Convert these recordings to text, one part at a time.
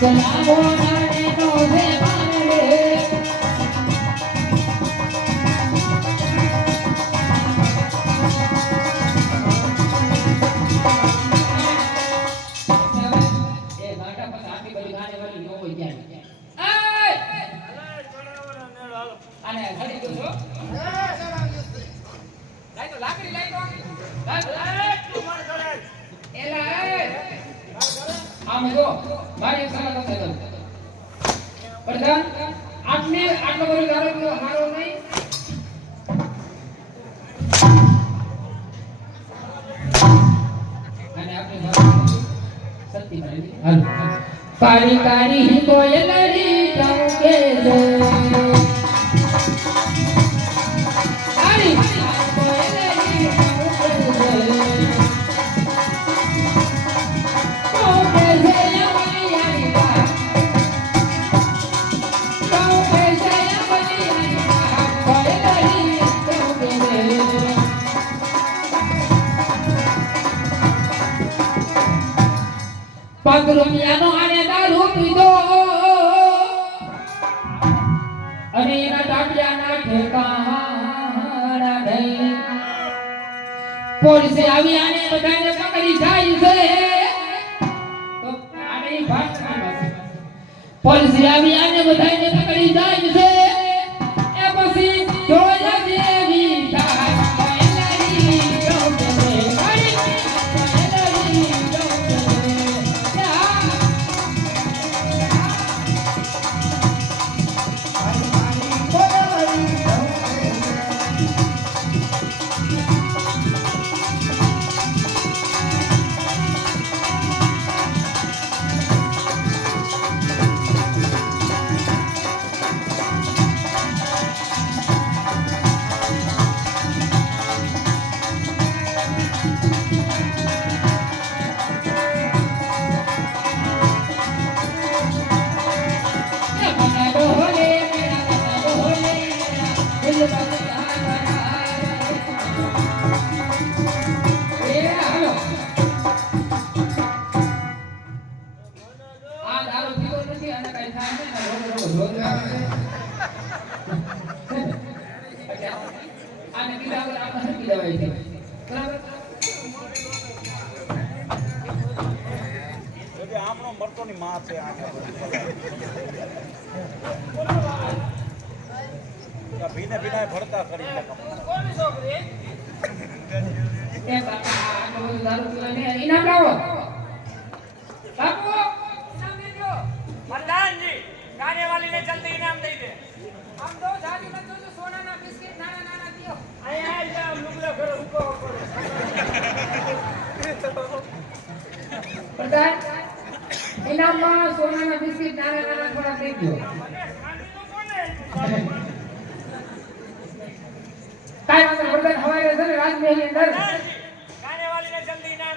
Cause I want કાળી કાળી કોયલડી ટંકે છે પગ રૂપિયાનો આને દારૂ પોલીસે આવી આને બધાને પકડી જાય છે. તો આને ભાગ પોલીસે આવી આને બધાને પકડી જાય છે. મરતોની માં છે આ ભીને ભીના ભરતા કરી પ્રધાનજી કાર્યવાલી જલ્દી ઇનામ દઈ દે. આમ તો જાજુ નતો તો સોના ના બિસ્કિટ નાના પ્રધાન ઇનામમાં સોનાના બિસ્કિટ નાના નાના થોડા દઈ દો કાઈ વાંધો વરદાન હવાઈ છે ને રાજમહેલની અંદર કાર્યવાલીને જલ્દી ઇનામ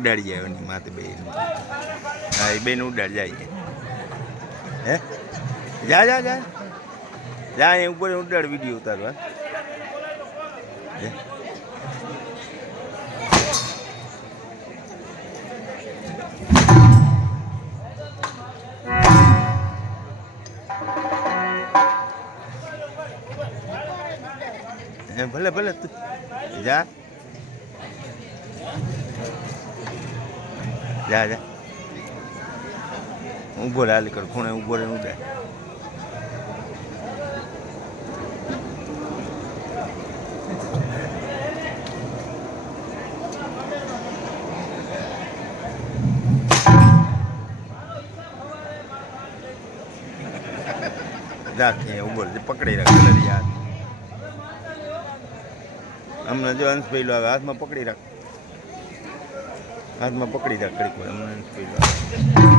ઉડાડી જાય એની માથે બેન હા, એ બેન ઉડાડ જાય. હે? જા જા જા. જા, એ ઉપર ઉડાડ વીડિયો ઉતારવા ભલે ભલે તું. જા. જા જા. ઊભો રહે હાલી કર, ખૂણે ઊભો ઉડે જા ત્યાં રહે પકડી રાખ કલર યાર હમણાં જો અંશભાઈ લો આવે, હાથમાં પકડી રાખ. હાથમાં પકડી રાખ કડીક અંશભાઈ લો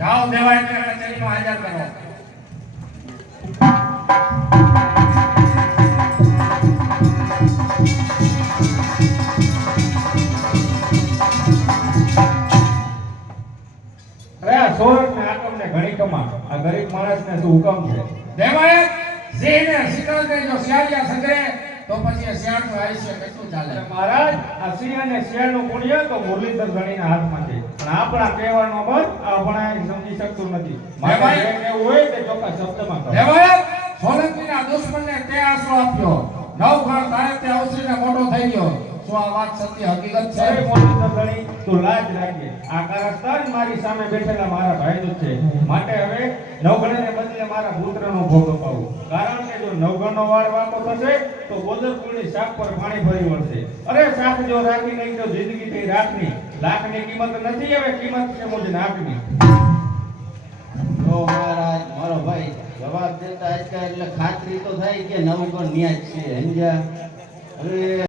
જાઓ દેવાય કચેરીમાં હાજર કરો અરે આ સોરઠ ને આટમને ઘણી કમા આ ગરીબ માણસને શું હુકમ છે. દેવાય સિંહને શિકાર દે જો શિયાળિયા સંગ્રહે તો પછી આ શિયાળનું આયુષ્ય કેટલું ચાલે? મહારાજ આ સિંહ અને શિયાળનું પુણ્ય તો મુરલીધર ગણીના હાથમાં છે. પણ આપણા કહેવાનો મત આપણે સમજી શકતું નથી. ભાઈ. જે હોય કે ચોક્કસ શબ્દમાં કહો. દેવાય સોલંકીના દુશ્મનને તે આશરો આપ્યો. નવ ઘર તારે તે ને મોટો થઈ ગયો. શું આ વાત સત્ય હકીકત છે? ગણી તો લાજ લાગે આ કારસ્તાન મારી સામે બેઠેલા મારા ભાઈ જ છે. માટે હવે નવગણને બદલે મારા પુત્રનો ભોગ અપાવું. કારણ કે જો નવગણનો વાળ વાંકો થશે તો બોદરપુરની શાક પર પાણી ભરી વળશે. અરે શાક જો રાખી નહીં, તો જિંદગી તે રાખની લાખની કિંમત નથી, હવે કિંમત છે મુજ નાખની તો મહારાજ, મારો ભાઈ જવાબ દેતા એટલે ખાતરી તો થાય કે નવગણ ન્યાજ છે, સમજ્યા? હવે